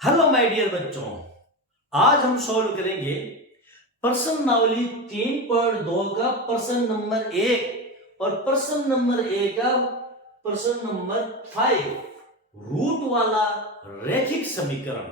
Hello my dear बच्चों, आज हम सॉल्व करेंगे प्रश्नावली 3.2 का प्रश्न नंबर 1 और प्रश्न नंबर 1 का प्रश्न नंबर 5 रूट वाला रैखिक समीकरण।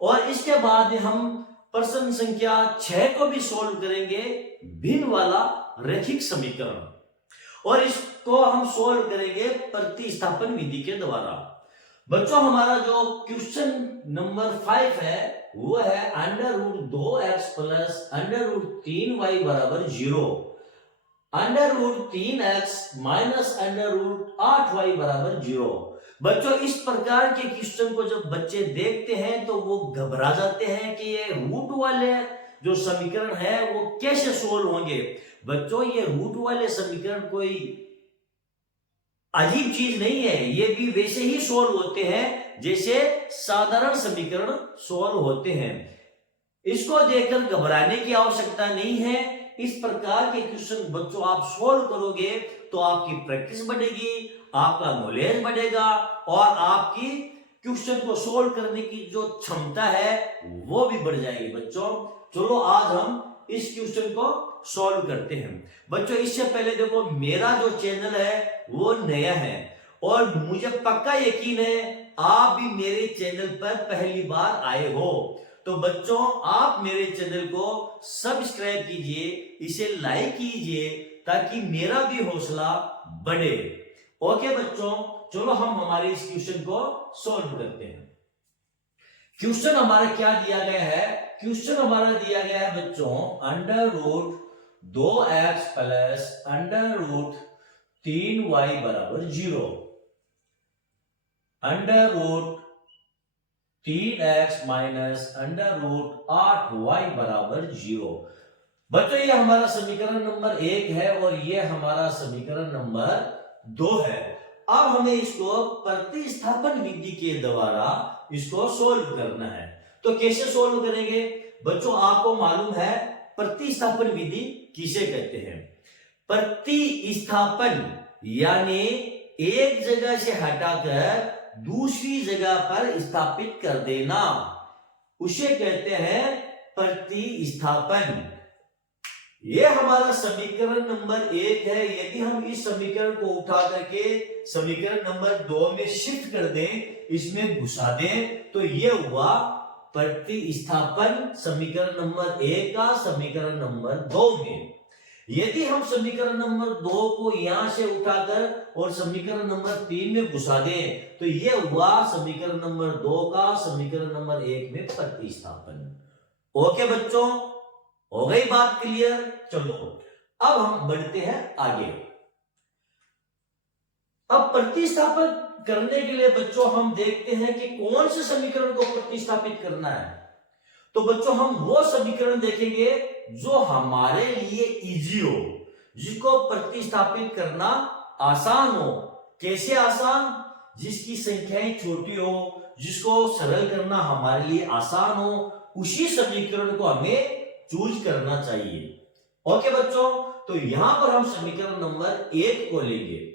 और इसके बाद हम प्रश्न संख्या 6 को भी सॉल्व करेंगे, भिन्न वाला रैखिक समीकरण। और इसको हम सॉल्व करेंगे प्रतिस्थापन विधि के द्वारा। बच्चों, हमारा जो क्वेश्चन नंबर 5 है वो है √2x प्लस √3y बराबर 0, √3x माइनस √8y बराबर 0। बच्चों, इस प्रकार के क्वेश्चन को जब बच्चे देखते हैं तो वो घबरा जाते हैं कि ये रूट वाले जो समीकरण है वो कैसे सोल्व होंगे। बच्चों, ये रूट वाले समीकरण कोई अजीब चीज नहीं है, ये भी वैसे ही सोल्व होते हैं जैसे साधारण समीकरण सोल्व होते हैं। इसको देखकर घबराने की आवश्यकता नहीं है। इस प्रकार के क्वेश्चन बच्चों आप सोल्व करोगे तो आपकी प्रैक्टिस बढ़ेगी, आपका नॉलेज बढ़ेगा और आपकी क्वेश्चन को सोल्व करने की जो क्षमता है वो भी बढ़ जाएगी। बच्चों, चलो आज हम इस क्वेश्चन को सॉल्व करते हैं। बच्चों, इससे पहले देखो, मेरा जो चैनल है वो नया है और मुझे पक्का यकीन है आप भी मेरे चैनल पर पहली बार आए हो। तो बच्चों, आप मेरे चैनल को सब्सक्राइब कीजिए, इसे लाइक कीजिए ताकि मेरा भी हौसला बढ़े। ओके बच्चों, चलो हम हमारे इस क्वेश्चन को सॉल्व करते हैं। क्वेश्चन हमारा क्या दिया गया है? क्वेश्चन हमारा दिया गया है बच्चों √2x प्लस √3y बराबर 0, √3x माइनस √8y बराबर 0। बच्चों, ये हमारा समीकरण नंबर 1 है और ये हमारा समीकरण नंबर 2 है। अब हमें इसको प्रतिस्थापन विधि के द्वारा इसको सोल्व करना है। तो कैसे सोल्व करेंगे? बच्चों, आपको मालूम है प्रतिस्थापन विधि किसे कहते हैं। प्रतिस्थापन यानी एक जगह से हटाकर दूसरी जगह पर स्थापित कर देना, उसे कहते हैं प्रतिस्थापन। ये हमारा समीकरण नंबर 1 है। यदि हम इस समीकरण को उठा करके समीकरण नंबर 2 में शिफ्ट कर दें, इसमें घुसा दें, तो ये हुआ प्रतिस्थापन समीकरण नंबर 1 का समीकरण नंबर 2 में। यदि हम समीकरण नंबर 2 को यहां से उठाकर और समीकरण नंबर 3 में घुसा दें, तो ये हुआ समीकरण नंबर 2 का समीकरण नंबर 1 में प्रतिस्थापन। ओके बच्चों, हो गई बात क्लियर? चलो अब हम बढ़ते हैं आगे। अब प्रतिस्थापन करने के लिए बच्चों हम देखते हैं कि कौन से समीकरण को प्रतिस्थापित करना है। तो बच्चों, हम वो समीकरण देखेंगे जो हमारे लिए इजी हो, जिसको प्रतिस्थापित करना आसान हो। कैसे आसान? जिसकी संख्याएं छोटी हो, जिसको सरल करना हमारे लिए आसान हो, उसी समीकरण को हमें चूज करना चाहिए। ओके बच्चों, तो यहां पर हम समीकरण नंबर 1 को लेंगे।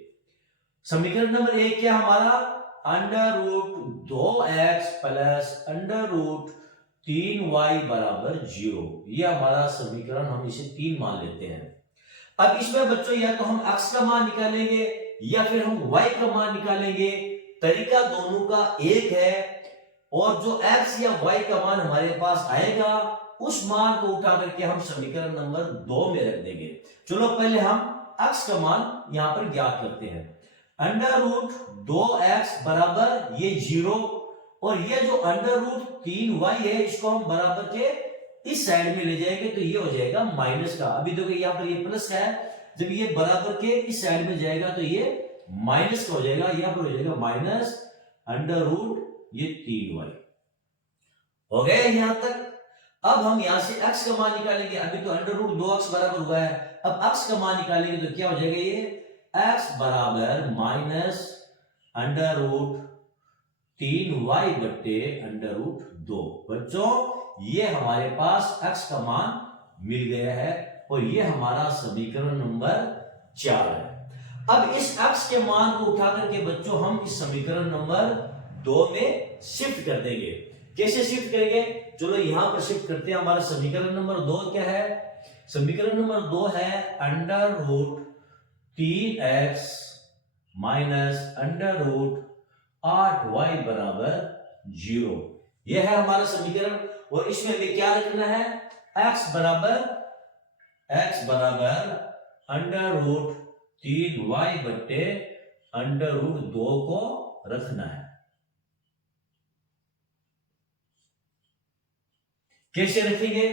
समीकरण नंबर 1 क्या हमारा? √2x प्लस √3y बराबर 0। यह हमारा समीकरण, हम इसे 3 मान लेते हैं। अब इसमें बच्चों या तो हम x का मान निकालेंगे या फिर हम y का मान निकालेंगे। तरीका दोनों का एक है और जो x या y का मान हमारे पास आएगा उस मान को उठा करके हम समीकरण नंबर 2 में रख देंगे। चलो पहले हम x का मान यहां पर ज्ञात करते हैं। √2x बराबर ये 0 और ये जो √3y है इसको हम बराबर के इस साइड में ले जाएंगे तो ये हो जाएगा माइनस का। अभी देखो यहाँ पर ये प्लस का है, जब ये बराबर के इस साइड में जाएगा तो ये माइनस का हो जाएगा। यहाँ पर हो जाएगा माइनस ये 3y। हो गया यहां तक? अब हम यहां से x का मान निकालेंगे। अभी तो √2x बराबर हुआ है, अब x का मान निकालेंगे तो क्या हो जाएगा? ये x बराबर माइनस √3y बट्टे √2। बच्चों, ये हमारे पास x का मान मिल गया है और ये हमारा समीकरण नंबर 4 है। अब इस x के मान को उठा करके बच्चों हम इस समीकरण नंबर 2 में शिफ्ट कर देंगे। कैसे शिफ्ट करेंगे? चलो यहां पर शिफ्ट करते हैं। हमारा समीकरण नंबर 2 क्या है? समीकरण नंबर 2 है under root 3x minus under root 8y बराबर 0। यह है हमारा समीकरण। और इसमें हमें क्या रखना है? x बराबर अंडर रूट 3y बट्टे अंडर रूट 2 को रखना है। कैसे रखेंगे?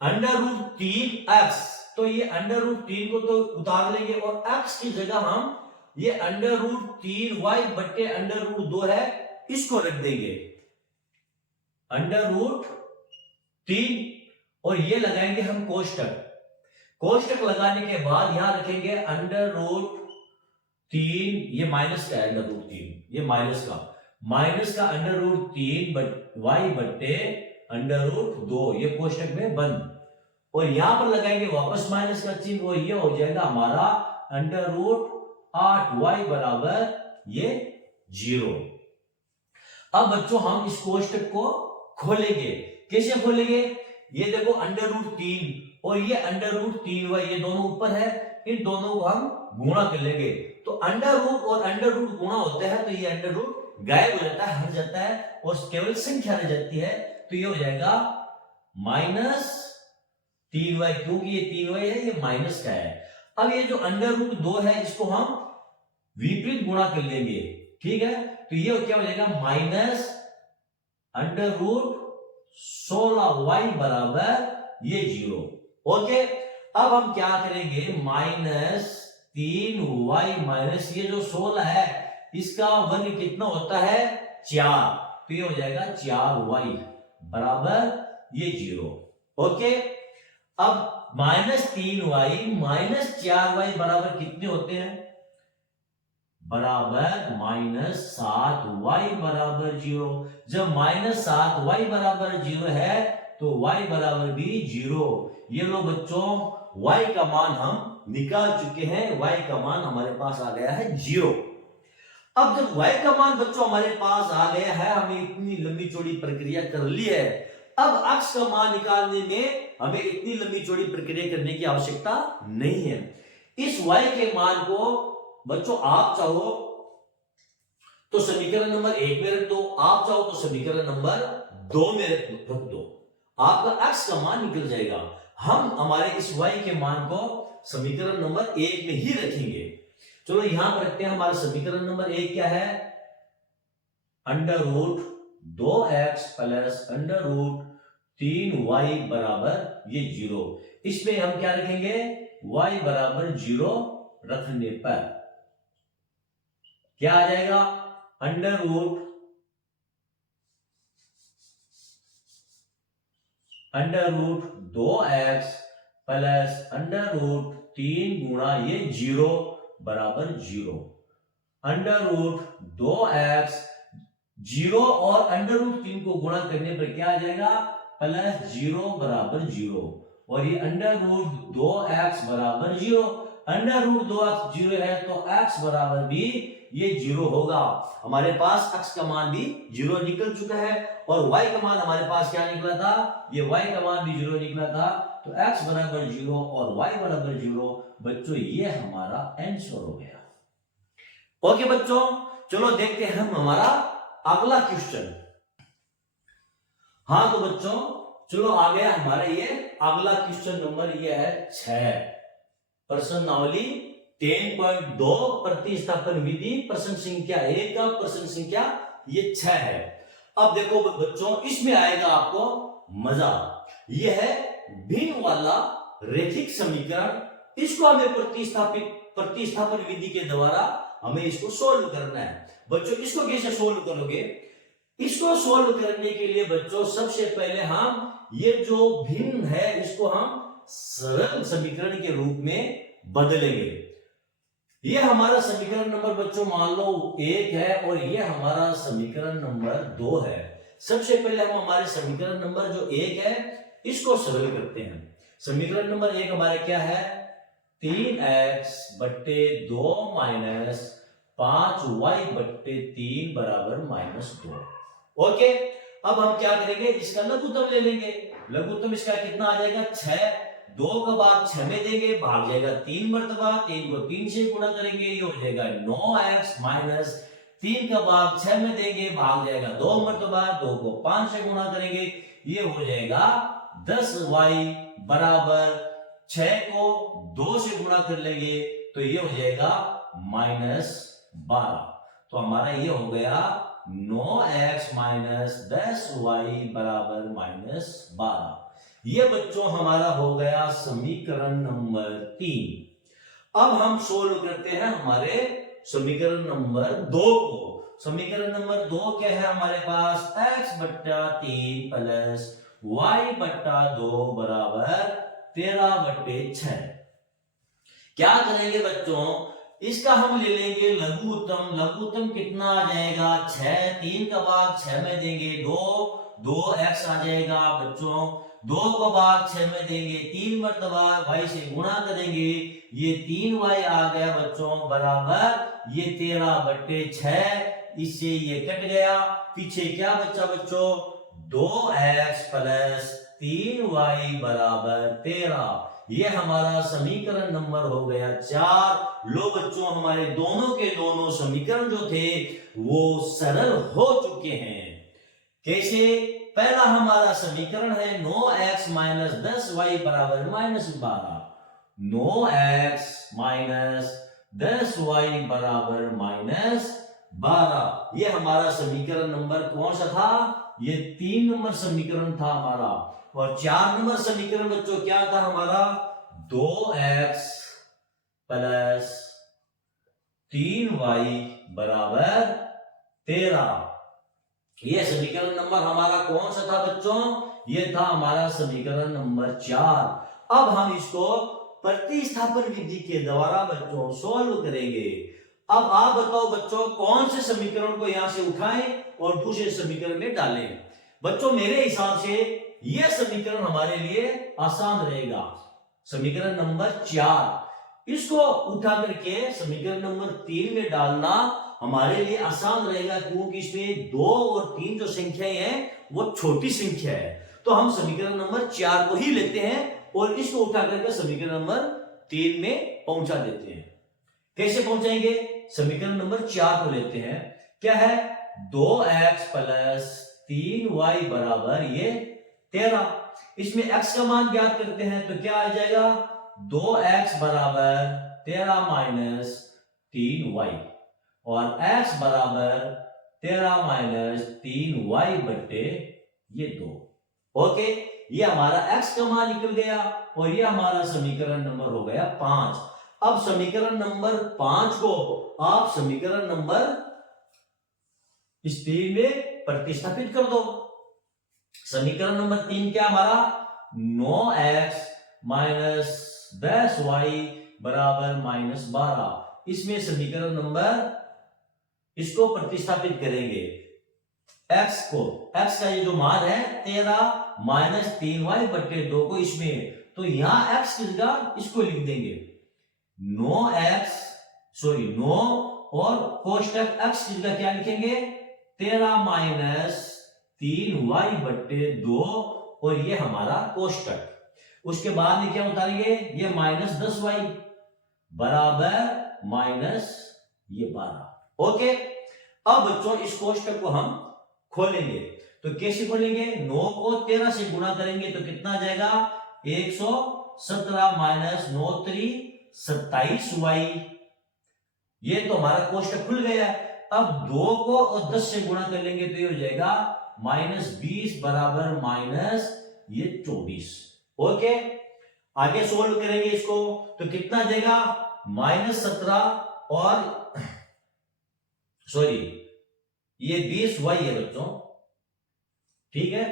अंडर रूट 3x, तो ये अंडर रूट 3 को तो उतार लेंगे और x की जगह हम ये अंडर रूट 3y बट्टे अंडर रूट 2 है, इसको रख देंगे अंडर रूट 3, और ये लगाएंगे हम कोष्टक। कोष्टक लगाने के बाद यहां रखेंगे अंडर रूट 3, ये माइनस का अंडर रूट 3, ये माइनस का अंडर रूट 3 y बट्टे अंडर रूट 2, ये कोष्टक में बंद। और यहां पर लगाएंगे वापस माइनस का चिन्ह, और ये हो जाएगा हमारा अंडर रूट 8y बराबर ये 0। अब बच्चों हम इस कोष्टक को खोलेंगे। कैसे खोलेंगे? ये देखो अंडर रूट 3 और ये अंडर रूट 3y, ये दोनों ऊपर है, इन दोनों को हम गुणा कर लेंगे। तो अंडर रूट और अंडर रूट गुणा होता है, तो ये अंडर रूट गायब हो जाता है, हट जाता है, और केवल संख्या रह जाती है। तो ये हो जाएगा माइनस 3y, क्योंकि ये 3y है, ये माइनस का है। अब ये जो अंडर रूट 2 है, इसको हम विपरीत गुणा कर लेंगे, ठीक है? तो ये क्या हो जाएगा? माइनस अंडर रूट 16y बराबर ये 0। ओके, अब हम क्या करेंगे? माइनस 3y माइनस ये जो 16 है, इसका वर्ग कितना होता है? 4, तो ये हो जाएगा 4y बराबर ये 0। ओके, अब माइनस 3y माइनस 4y बराबर कितने होते हैं? बराबर माइनस 7y बराबर 0। जब माइनस 7y बराबर 0 है, तो y बराबर भी 0। ये लो बच्चों, y का मान हम निकाल चुके हैं। y का मान हमारे पास आ गया है 0। अब जब y का मान बच्चों हमारे पास आ गया है, हमने इतनी लंबी चौड़ी प्रक्रिया कर ली है, अब x का मान निकालने में हमें इतनी लंबी चौड़ी प्रक्रिया करने की आवश्यकता नहीं है। इस y के मान को बच्चों आप चाहो तो समीकरण नंबर 1 में रख दो, आप चाहो तो समीकरण नंबर 2 में रख दो, आपका x का मान निकल जाएगा। हम हमारे इस y के मान को समीकरण नंबर 1 में ही रखेंगे। चलो यहां पर रखते हैं। हमारा समीकरण नंबर 1 क्या है? Under root 2x plus under root 3y बराबर ये 0। इसमें हम क्या रखेंगे? y बराबर 0 रखने पर क्या आ जाएगा? Under root 2x plus under root 3 गुणा ये 0 बराबर 0। अंडर रूट 2x 0 और अंडर रूट 3 को गुणा करने पर क्या आ जाएगा? प्लस 0 बराबर 0। और ये अंडर रूट 2x बराबर 0, अंडर रूट 2x 0 है, तो x बराबर भी ये 0 होगा। हमारे पास x का मान भी 0 निकल चुका है, और y का मान हमारे पास क्या निकला था? ये y का मान भी 0 निकला था। तो x बराबर 0 और y बराबर 0। बच्चों ये हमारा आंसर हो गया। ओके बच्चों, चलो देखते हैं हम हमारा अगला क्वेश्चन। हाँ तो बच्चों चलो आ गया हमारा ये अगला क्वेश्चन नंबर ये है 6। प्रश्नावली 10.2 प्रतिस्थापन विधि, प्रश्न संख्या 1 का प्रश्न संख्या ये 6 है। अब देखो बच्चों, इसमें आएगा आपको मजा। यह है भिन्न वाला रैखिक समीकरण। इसको हमें प्रतिस्थापन विधि के द्वारा हमें इसको सोल्व करना है। बच्चों इसको कैसे सोल्व करोगे? इसको सोल्व करने के लिए बच्चों सबसे पहले हम ये जो भिन्न है इसको हम सरल समीकरण के रूप में बदलेंगे। ये हमारा समीकरण नंबर बच्चों मान लो 1 है, और ये हमारा समीकरण नंबर 2 है। सबसे पहले हम हमारे समीकरण नंबर जो 1 है इसको सरल करते हैं। समीकरण नंबर 1 हमारा क्या है? 3x बट्टे 2 माइनस 5y बट्टे 3 बराबर -2। ओके, अब हम क्या करेंगे, इसका लघुत्तम ले लेंगे। लघुत्तम इसका कितना आ जाएगा 6, 2 का भाग 6 में देंगे, भाग जाएगा 3 मरतबा, 3 को 3 से गुणा करेंगे, ये हो जाएगा 9x माइनस 3 का भाग 6 में देंगे, भाग जाएगा 2 मरतबा, 2 को 5 से गुणा करेंगे, ये हो जाएगा 10y बराबर 6 को 2 से गुणा कर लेंगे तो ये हो जाएगा -12। तो हमारा ये हो गया 9x माइनस 10y बराबर -12। ये बच्चों हमारा हो गया समीकरण नंबर 3। अब हम सोल्व करते हैं हमारे समीकरण नंबर 2 को। समीकरण नंबर 2 क्या है हमारे पास, x बट्टा 3 प्लस y बट्टा 2 बराबर 13/6। क्या करेंगे बच्चों, इसका हम ले लेंगे लघुत्तम। लघुत्तम कितना आ जाएगा 6, 3 का भाग 6 में देंगे 2x आ जाएगा बच्चों, 2 का भाग 6 में देंगे 3 मरतबा, y से गुणा करेंगे, ये 3y आ गया बच्चों बराबर ये 13/6। इससे ये कट गया, पीछे क्या बचा बच्चों, 2x प्लस 3y बराबर 13। ये हमारा समीकरण नंबर हो गया 4। लो बच्चों, हमारे दोनों के दोनों समीकरण जो थे वो सरल हो चुके हैं। कैसे, पहला हमारा समीकरण है 9x माइनस 10y बराबर -12। 9x माइनस 10y बराबर -12। ये हमारा समीकरण नंबर कौन सा था, ये 3 नंबर समीकरण था हमारा। और 4 नंबर समीकरण बच्चों क्या था हमारा, 2x प्लस 3y बराबर 13। ये समीकरण नंबर हमारा कौन सा था बच्चों, ये था हमारा समीकरण नंबर 4। अब हम इसको प्रतिस्थापन विधि के द्वारा बच्चों सोल्व करेंगे। अब आप बताओ बच्चों, कौन से समीकरण को यहां से उठाएं और दूसरे समीकरण में डालें। बच्चों मेरे हिसाब से यह समीकरण हमारे लिए आसान रहेगा, समीकरण नंबर 4। इसको उठा करके समीकरण नंबर 3 में डालना हमारे लिए आसान रहेगा, क्योंकि इसमें 2 और 3 जो संख्याएं हैं वो छोटी संख्या है। तो हम समीकरण नंबर 4 को ही लेते हैं और इसको उठा करके समीकरण नंबर 3 में पहुंचा देते हैं। कैसे पहुंचाएंगे, समीकरण नंबर 4 को लेते हैं, क्या है 2x प्लस 3y बराबर ये 13। इसमें x का मान ज्ञात करते हैं तो क्या आ जाएगा, 2x बराबर 13 माइनस 3y और x बराबर 13 माइनस 3y बट्टे ये 2। ओके, ये हमारा x का मान निकल गया और ये हमारा समीकरण नंबर हो गया 5। अब समीकरण नंबर 5 को आप समीकरण नंबर इस 3 में प्रतिस्थापित कर दो। समीकरण नंबर 3 क्या हमारा, 9x माइनस 10y बराबर -12। इसमें समीकरण नंबर इसको प्रतिस्थापित करेंगे, x को, x का ये जो मान है 13 माइनस 3y बट्टे 2 को इसमें, तो यहां x की जगह इसको लिख देंगे 9 और कोष्टक x की जगह क्या लिखेंगे 13 माइनस 3y बट्टे 2 और ये हमारा कोष्टक। उसके बाद में क्या उतारेंगे, ये -10y बराबर माइनस ये 12। ओके, अब बच्चों इस कोष्टक को हम खोलेंगे, तो कैसे खोलेंगे, 9 को 13 से गुणा करेंगे तो कितना आ जाएगा 117 माइनस 9 3 27y। ये तो हमारा कोष्टक खुल गया। अब 2 को और 10 से गुणा कर लेंगे तो ये हो जाएगा -20 बराबर माइनस ये 24। ओके, आगे सोल्व करेंगे इसको तो कितना देगा -17 और सॉरी ये 20y है बच्चों, ठीक है।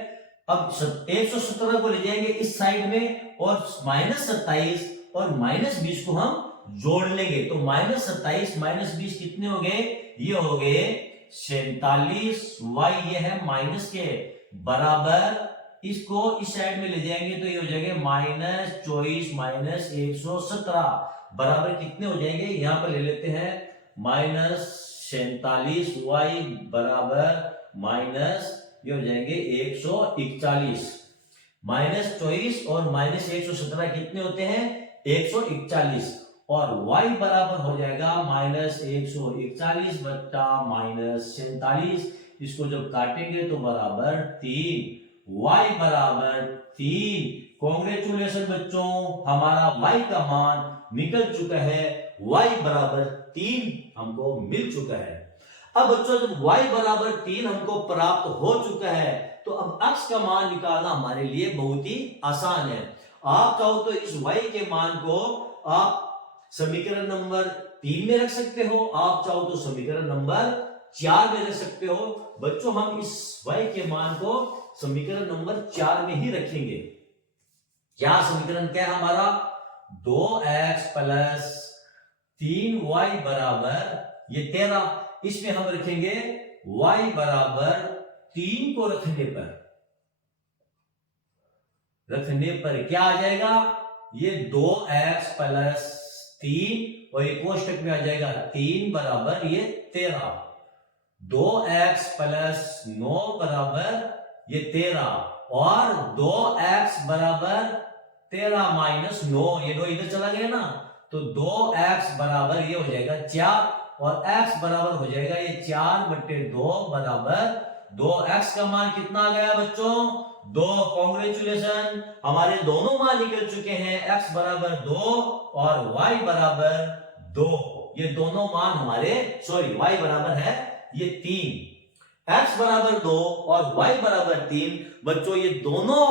अब 117 को ले जाएंगे इस साइड में और -27 और -20 को हम जोड़ लेंगे तो -27 -20 कितने हो गए, ये हो गए 47y, ये है माइनस के बराबर, इसको इस साइड में ले जाएंगे तो ये हो जाएंगे -24 माइनस 117 बराबर कितने हो जाएंगे, यहां पर ले लेते हैं -47y बराबर माइनस ये हो जाएंगे 141, माइनस 24 और माइनस 117 कितने होते हैं 141, और y बराबर हो जाएगा माइनस 141 बट्टा माइनस 47, इसको जब काटेंगे तो बराबर 3, y बराबर 3। कॉन्ग्रेचुलेशन बच्चों, हमारा y का मान निकल चुका है, y बराबर 3 हमको मिल चुका है। अब बच्चों जब y बराबर 3 हमको प्राप्त हो चुका है तो अब x का मान निकालना हमारे लिए बहुत ही आसान है। आप चाहो तो इस y के मान को आप समीकरण नंबर 3 में रख सकते हो, आप चाहो तो समीकरण नंबर 4 में रख सकते हो। बच्चों हम इस y के मान को समीकरण नंबर 4 में ही रखेंगे। क्या समीकरण क्या है हमारा 2x प्लस 3y बराबर ये 13, इसमें हम रखेंगे y बराबर 3 को रखने पर क्या आ जाएगा, ये 2x प्लस 3 और ये कोष्टक में आ जाएगा 3 बराबर ये 13, 2x प्लस 9 बराबर ये 13 और 2x बराबर 13 माइनस 9, ये 2 इधर चला गया ना, तो 2x बराबर ये हो जाएगा 4 और x बराबर हो जाएगा ये 4/2 बराबर 2x का मान कितना आ गया बच्चों 2। कॉन्ग्रेचुलेशन, हमारे दोनों मान निकल चुके हैं, x बराबर 2 और y बराबर 2, ये दोनों मान हमारे y बराबर है ये 3, x बराबर 2 और y बराबर 3, बच्चों ये दोनों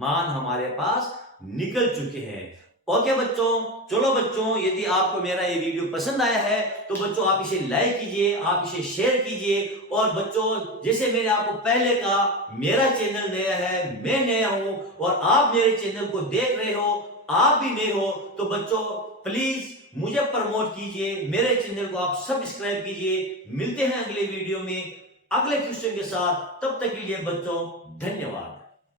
मान हमारे पास निकल चुके हैं। ओके बच्चों, चलो बच्चों यदि आपको मेरा ये वीडियो पसंद आया है तो बच्चों आप इसे लाइक कीजिए, आप इसे शेयर कीजिए, और बच्चों जैसे मैंने आपको पहले कहा मेरा चैनल नया है, मैं नया हूं और आप मेरे चैनल को देख रहे हो, आप भी नए हो, तो बच्चों प्लीज मुझे प्रमोट कीजिए, मेरे चैनल को आप सब्सक्राइब कीजिए। मिलते हैं अगले वीडियो में अगले क्वेश्चन के साथ, तब तक के लिए बच्चों धन्यवाद।